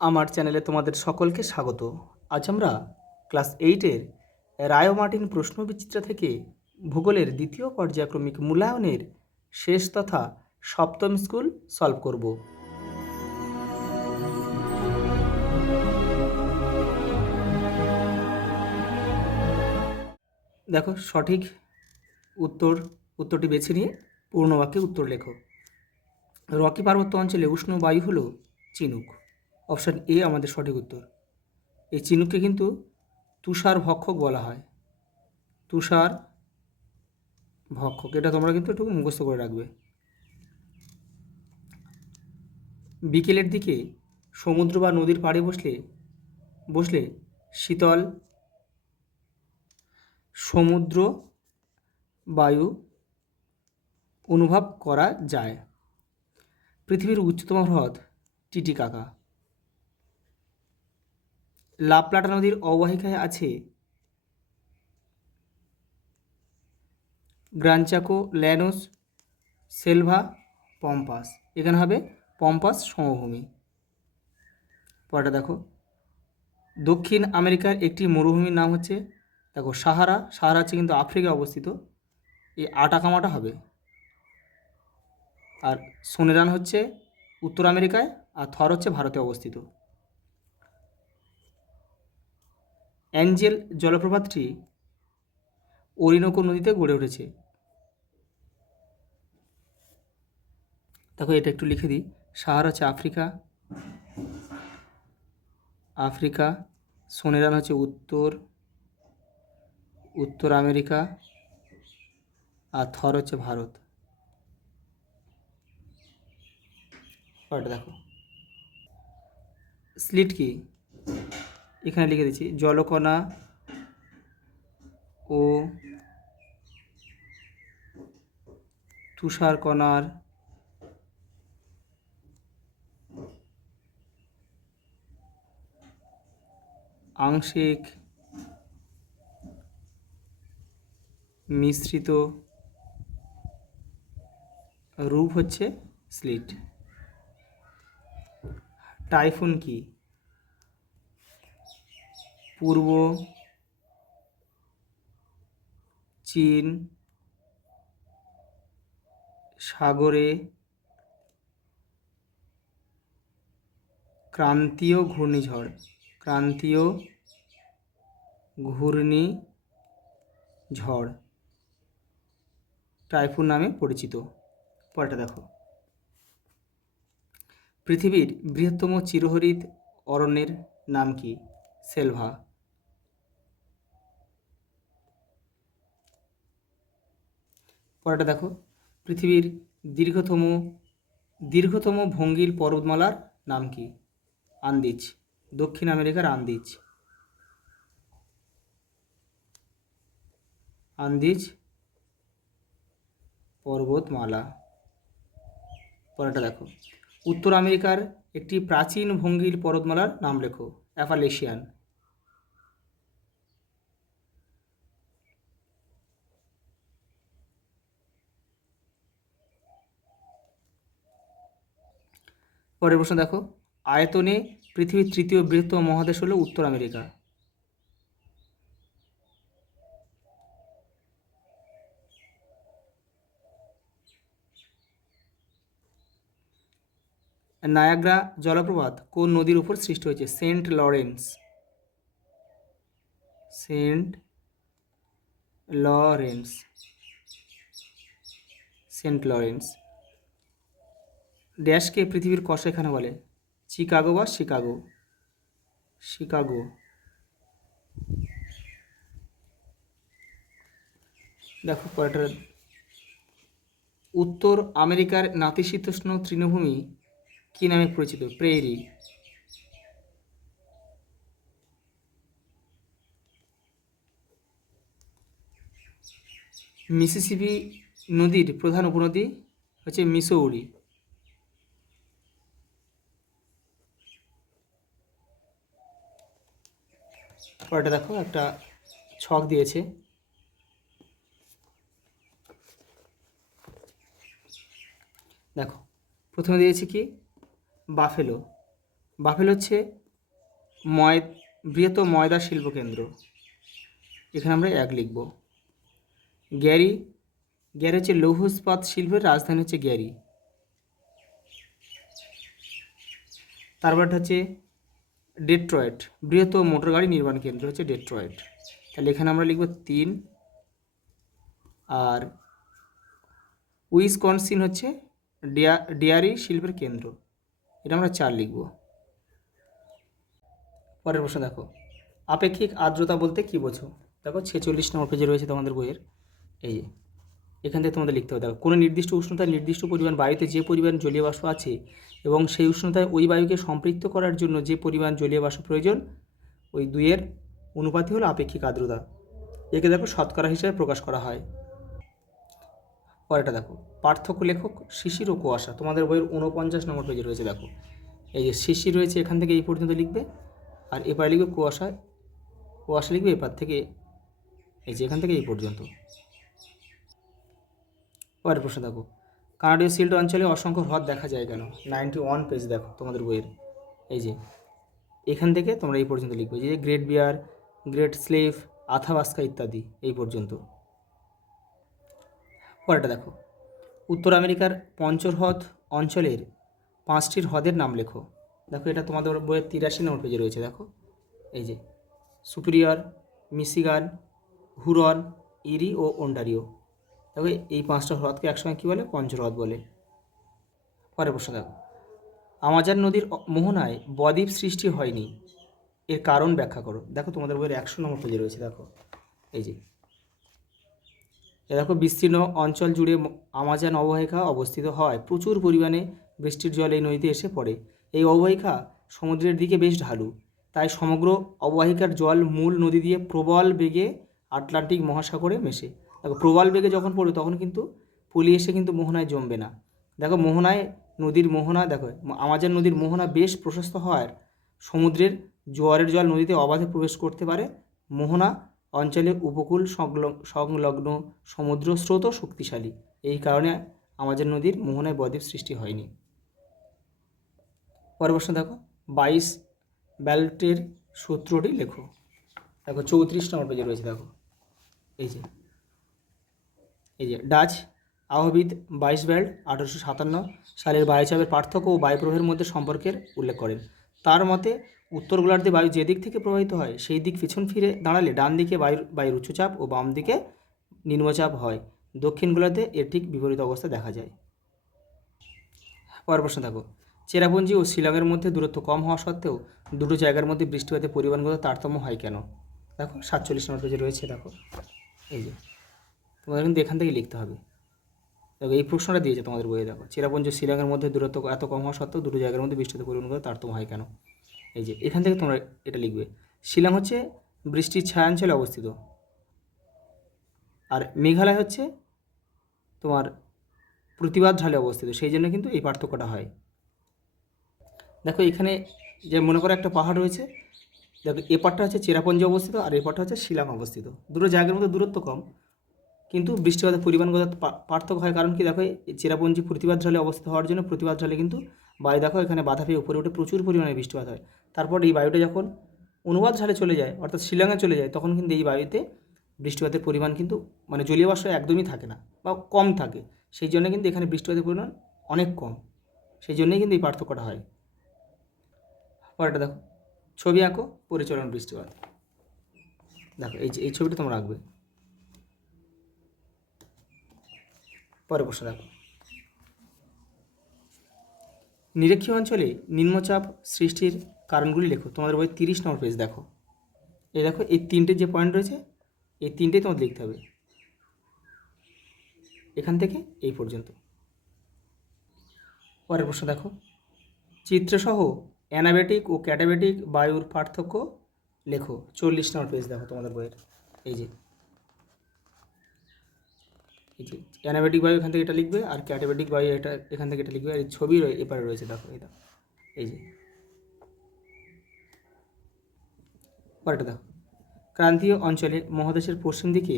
আমার চ্যানেলে তোমাদের সকলকে স্বাগত। আজ আমরা ক্লাস 8-এর রায় ও মার্টিন প্রশ্নবিচিত্রা থেকে ভূগোলের দ্বিতীয় পর্যায়ক্রমিক মূল্যায়নের শেষ তথা সপ্তম স্কুল সলভ করব। দেখো, সঠিক উত্তরটি বেছে নিয়ে পূর্ণ বাক্যে উত্তর লেখো। রকি পার্বত্য অঞ্চলে উষ্ণ বায়ু হলো চিনুক। অপশান এ আমাদের সঠিক উত্তর। এই চিনুককে কিন্তু তুষার ভক্ষক বলা হয়। তুষার ভক্ষক, এটা তোমরা কিন্তু একটু মুখস্থ করে রাখবে। বিকেলের দিকে সমুদ্র বা নদীর পাড়ে বসলে শীতল সমুদ্র বায়ু অনুভব করা যায়। পৃথিবীর উচ্চতম হ্রদ টিটিকাকা। লা প্লাটা নদীর অববাহিকায় আছে গ্রান চাকো, ল্যানোস, সেলভা, পম্পাস। এখানে হবে পম্পাস সমভূমি। পরেরটা দেখো, দক্ষিণ আমেরিকার একটি মরুভূমির নাম হচ্ছে, দেখো, সাহারা। সাহারা হচ্ছে কিন্তু আফ্রিকায় অবস্থিত, এই আটাকামাটা হবে। আর সোনেরান হচ্ছে উত্তর আমেরিকায়, আর থর হচ্ছে ভারতে অবস্থিত। অ্যাঞ্জেল জলপ্রপাতটি ওরিনোকো নদীতে গড়ে উঠেছে। দেখো, এটা একটু লিখে দিই। সাহারা হচ্ছে আফ্রিকা, সোনেরান হচ্ছে উত্তর আমেরিকা, আর থর হচ্ছে ভারত। পরেরটা দেখো, স্লিট কি? এখানে লিখে দিচ্ছি, জলকণা ও তুষারকণার আংশিক মিশ্রিত রূপ হচ্ছে স্লিট। টাইফুন কি? পূর্ব চীন সাগরে ক্রান্তীয় ঘূর্ণিঝড় টাইফুন নামে পরিচিত। পরেরটা দেখো, পৃথিবীর বৃহত্তম চিরহরিৎ অরণ্যের নাম কি? সেলভা। পরেরটা দেখো, পৃথিবীর দীর্ঘতম ভঙ্গিল পর্বতমালার নাম কি? আন্দিজ। দক্ষিণ আমেরিকার আন্দিজ পর্বতমালা। পরেরটা দেখো, উত্তর আমেরিকার একটি প্রাচীন ভঙ্গিল পর্বতমালার নাম লেখো। অ্যাপালেশিয়ান। পরের প্রশ্ন দেখো, আয়তনে পৃথিবীর তৃতীয় বৃহত্তম মহাদেশ হলো উত্তর আমেরিকা। নায়াগ্রা জলপ্রপাত কোন নদীর উপর সৃষ্টি হয়েছে? Saint Lawrence. ড্যাশকে পৃথিবীর কষাইখানা বলে? চিকাগো বা শিকাগো। দেখো পরেরটা, উত্তর আমেরিকার নাতিশীতোষ্ণ তৃণভূমি কি নামে পরিচিত? প্রেরি। মিসিসিপি নদীর প্রধান উপনদী হচ্ছে মিসৌরি। পরেরটা দেখো, একটা ছক দিয়েছে। দেখো, প্রথমে দিয়েছে কি? বাফেলো। বাফেল হচ্ছে বৃহত্তম ময়দা শিল্পকেন্দ্র, এখানে আমরা 1 লিখব। গ্যারি হচ্ছে লৌহ ইস্পাত শিল্পের রাজধানী হচ্ছে গ্যারি। তারপরটা হচ্ছে ডেট্রয়েট, বৃহত্তম মোটর গাড়ি নির্মাণ কেন্দ্র হচ্ছে ডেট্রয়েট, তাহলে এখানে আমরা লিখব 3। আর উইসকনসিন হচ্ছে ডেয়ারি শিল্পের কেন্দ্র, এটা আমরা 4 লিখব। পরের প্রশ্ন দেখো, আপেক্ষিক আর্দ্রতা বলতে কী বোঝো? দেখো 46 নম্বর পেজে রয়েছে তোমাদের বইয়ের, এই যে এখান থেকে তোমাদের লিখতে হবে। দেখো, কোনো নির্দিষ্ট উষ্ণতায় নির্দিষ্ট পরিমাণ বায়ুতে যে পরিমাণ জলীয় বাষ্প আছে এবং সেই উষ্ণতায় ওই বায়ুকে সম্পৃক্ত করার জন্য যে পরিমাণ জলীয় বাষ্প প্রয়োজন, ওই দুইয়ের অনুপাতই হলো আপেক্ষিক আর্দ্রতা। একে দেখো শতকরা হিসেবে প্রকাশ করা হয়। পরেরটা দেখো, পার্থক্য লেখক শিশির ও কুয়াশা, তোমাদের বইয়ের 49 নম্বর পেজে রয়েছে। দেখো এই যে শিশির রয়েছে, এখান থেকে এই পর্যন্ত লিখবে, আর এপারে লিখবে কুয়াশা, লিখবে এপার থেকে এই যে এখান থেকে এই পর্যন্ত। পরের প্রশ্ন দেখো, কানাডীয় সিল্ট অঞ্চলে অসংখ্য হ্রদ দেখা যায় কেন? 91 পেজ দেখো তোমাদের বইয়ের, এই যে এখান থেকে তোমরা এই পর্যন্ত লিখবে, যে গ্রেট বিয়ার, গ্রেট স্লেভ, আথাবাস্কা ইত্যাদি এই পর্যন্ত। পরেরটা দেখো, উত্তর আমেরিকার পঞ্চহ্রদ অঞ্চলের 5টি হ্রদের নাম লেখো। দেখো এটা তোমাদের বইয়ের 83 নম্বর পেজে রয়েছে। দেখো এই যে সুপিরিয়র, মিশিগান, হুরন, ইরি ও ওন্টারিও। দেখো এই 5টা হ্রদকে একসঙ্গে কী বলে? পঞ্চহ্রদ বলে। পরের প্রশ্ন দেখো, আমাজন নদীর মোহনায় বদ্বীপ সৃষ্টি হয়নি, এর কারণ ব্যাখ্যা করো। দেখো তোমাদের বইয়ের 100 নম্বর পেজে রয়েছে। দেখো এই যে দেখো, বিস্তীর্ণ অঞ্চল জুড়ে আমাজন অববাহিকা অবস্থিত হয়, প্রচুর পরিমাণে বৃষ্টির জল এই নদীতে এসে পড়ে। এই অববাহিকা সমুদ্রের দিকে বেশ ঢালু, তাই সমগ্র অববাহিকার জল মূল নদী দিয়ে প্রবল বেগে আটলান্টিক মহাসাগরে মেশে। দেখো প্রবল বেগে যখন পড়বে তখন কিন্তু পলি এসে কিন্তু মোহনায় জমবে না। দেখো মোহনায় নদীর মোহনা, দেখো আমাজন নদীর মোহনা বেশ প্রশস্ত হওয়ার সমুদ্রের জোয়ারের জল নদীতে অবাধে প্রবেশ করতে পারে। মোহনা অঞ্চলে উপকূল সংলগ্ন সমুদ্র স্রোতও শক্তিশালী, এই কারণে আমাজন নদীর মোহনায় বদ্বীপ সৃষ্টি হয়নি। পরের প্রশ্ন দেখো, 22 বেল্টের সূত্রটি লেখো। দেখো 34 নম্বর পেজে রয়েছে। দেখো এই যে ডাচ আবহবিদ 22 বেল্ট 1857 সালের বায়ুচাপের পার্থক্য ও বায়ুপ্রবাহের মধ্যে সম্পর্কের উল্লেখ করেন। তার মতে উত্তর গোলার্ধে বায়ু যে দিক থেকে প্রবাহিত হয় সেই দিক পিছন ফিরে দাঁড়ালে ডান দিকে বায়ুর উচ্চচাপ ও বাম দিকে নিম্নচাপ হয়, দক্ষিণ গোলার্ধে এর ঠিক বিপরীত অবস্থা দেখা যায়। পরের প্রশ্ন দেখো, চেরাপুঞ্জি ও শিলংয়ের মধ্যে দূরত্ব কম হওয়া সত্ত্বেও দুটো জায়গার মধ্যে বৃষ্টিপাতের পরিমাণগত তারতম্য হয় কেন? দেখো 47 নম্বর পেজে রয়েছে। দেখো এই যে তোমাদের কিন্তু এখান থেকে লিখতে হবে। দেখো এই প্রশ্নটা দিয়েছে তোমাদের বইয়ে। দেখো চেরাপুঞ্জি ও শিলংয়ের মধ্যে দূরত্ব এত কম হওয়া সত্ত্বেও দুটো জায়গার মধ্যে বৃষ্টিপাতের পরিমাণগত তারতম্য হয় কেন? এই যে এখান থেকে তোমরা এটা লিখবে। শিলং হচ্ছে বৃষ্টির ছায়াঞ্চলে অবস্থিত, আর মেঘালয় হচ্ছে তোমার প্রতিবাদ ঢালে অবস্থিত, সেই জন্য কিন্তু এই পার্থক্যটা হয়। দেখো এখানে যে মনে করো একটা পাহাড় রয়েছে, দেখো এ পাটটা হচ্ছে চেরাপুঞ্জি অবস্থিত আর এই পাটটা হচ্ছে শিলং অবস্থিত, দুটো জায়গার মধ্যে দূরত্ব কম কিন্তু বৃষ্টিপাতের পরিমাণগত পার্থক্য হয়। কারণ কি? দেখো চেরাপুঞ্জি প্রতিবাদ ঢালে অবস্থিত হওয়ার জন্য প্রতিবাদ ঢালে কিন্তু বায়ু দেখো এখানে বাধা পেয়ে উপরে উঠে প্রচুর পরিমাণে বৃষ্টিপাত হয়। তারপর এই বায়ুটা যখন অনুবাদ ঢালে চলে যায় অর্থাৎ শিলংয়ে চলে যায়, তখন কিন্তু এই বায়ুতে বৃষ্টিপাতের পরিমাণ কিন্তু মানে জলীয় বাষ্প একদমই থাকে না বা কম থাকে, সেই জন্য কিন্তু এখানে বৃষ্টিপাতের পরিমাণ অনেক কম, সেই জন্যই কিন্তু এই পার্থক্যটা হয়। পরেরটা দেখো, ছবি আঁকো পরিচলন বৃষ্টিপাত। দেখো এই ছবিটা তোমরা আঁকবে। পরের প্রশ্ন দেখো, নিরক্ষীয় অঞ্চলে নিম্নচাপ সৃষ্টির কারণগুলি লেখো। তোমাদের বই 30 নম্বর পেজ। দেখো এই দেখো এই তিনটে যে পয়েন্ট রয়েছে এই তিনটেই তোমাদের লিখতে হবে এখান থেকে এই পর্যন্ত। পরের প্রশ্ন দেখো, চিত্রসহ অ্যানাবেটিক ও ক্যাটাবেটিক বায়ুর পার্থক্য লেখো। 40 নম্বর পেজ। দেখো তোমাদের বইয়ের এই যে অ্যানাবেটিক বায়ু এখান থেকে এটা লিখবে, আর ক্যাটাবেটিক বায়ু এটা এখান থেকে এটা লিখবে, আর এই ছবি এপারে রয়েছে। দেখো এটা এই যে পরেরটা দেখো, ক্রান্তীয় অঞ্চলে মহাদেশের পশ্চিম দিকে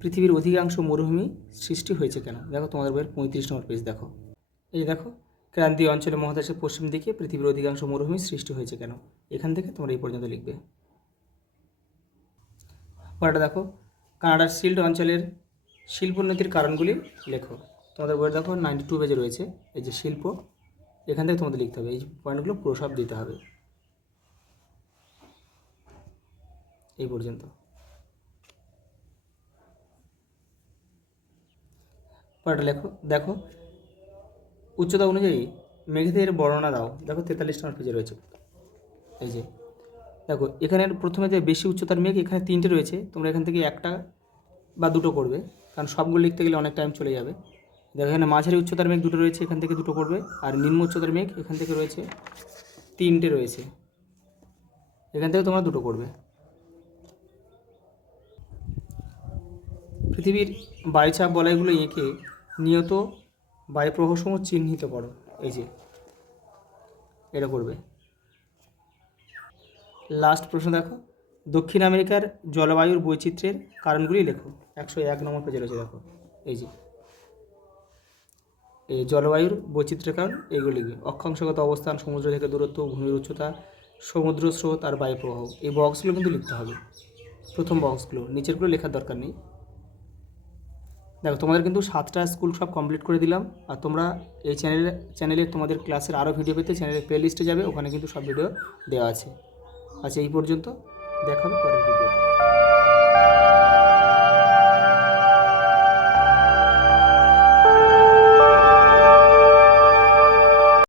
পৃথিবীর অধিকাংশ মরুভূমি সৃষ্টি হয়েছে কেন? দেখো তোমাদের বইয়ের 35 নম্বর পেজ। দেখো এই যে দেখো, ক্রান্তীয় অঞ্চলে মহাদেশের পশ্চিম দিকে পৃথিবীর অধিকাংশ মরুভূমি সৃষ্টি হয়েছে কেন? এখান থেকে তোমরা এই পর্যন্ত লিখবে। পরেরটা দেখো, কানাডার শিল্ড অঞ্চলের শিল্পোন্নতির কারণগুলি লেখো। তোমাদের বইয়ে দেখো 92 পেজে রয়েছে এই যে শিল্প, এখান থেকে তোমাদের লিখতে হবে, এই পয়েন্টগুলো পুরো সব দিতে হবে এই পর্যন্ত। পরেরটা লেখো, দেখো উচ্চতা অনুযায়ী মেঘেদের বর্ণনা দাও। দেখো 43 নম্বর পেজে রয়েছে এই যে, দেখো এখানে প্রথমে যে বেশি উচ্চতার মেঘ, এখানে 3টে রয়েছে, তোমরা এখান থেকে একটা বা দুটো করবে, কারণ সবগুলো লিখতে গেলে অনেক টাইম চলে যাবে। দেখো এখানে মাঝারি উচ্চতার মেঘ 2টো রয়েছে, এখান থেকে 2টো করবে, আর নিম্ন উচ্চতার মেঘ এখান থেকে রয়েছে 3টে রয়েছে, এখান থেকে তোমরা 2টো করবে। পৃথিবীর বায়ুচাপ বলয়গুলো এঁকে নিয়ত বায়ুপ্রবাহসমূহ চিহ্নিত করো। এই যে এটা করবে। লাস্ট প্রশ্ন দেখো, দক্ষিণ আমেরিকার জলবায়ুর বৈচিত্র্যের কারণগুলি লেখো। 101 নম্বর পেজে রয়েছে, দেখো এই যে এই জলবায়ুর বৈচিত্র্যের কারণ এইগুলো লিখবে। অক্ষাংশগত অবস্থান, সমুদ্র থেকে দূরত্ব, ভূমির উচ্চতা, সমুদ্র স্রোত আর বায়ু প্রবাহ, এই বক্সগুলো কিন্তু লিখতে হবে। প্রথম বক্সগুলো, নিচেরগুলো লেখার দরকার নেই। দেখো তোমাদের কিন্তু 7টা স্কুল সব কমপ্লিট করে দিলাম, আর তোমরা এই চ্যানেলে তোমাদের ক্লাসের আরও ভিডিও পেতে চ্যানেলের প্লে লিস্টে যাবে, ওখানে কিন্তু সব ভিডিও দেওয়া আছে। আচ্ছা এই পর্যন্ত, দেখা হবে পরের ভিডিওতে।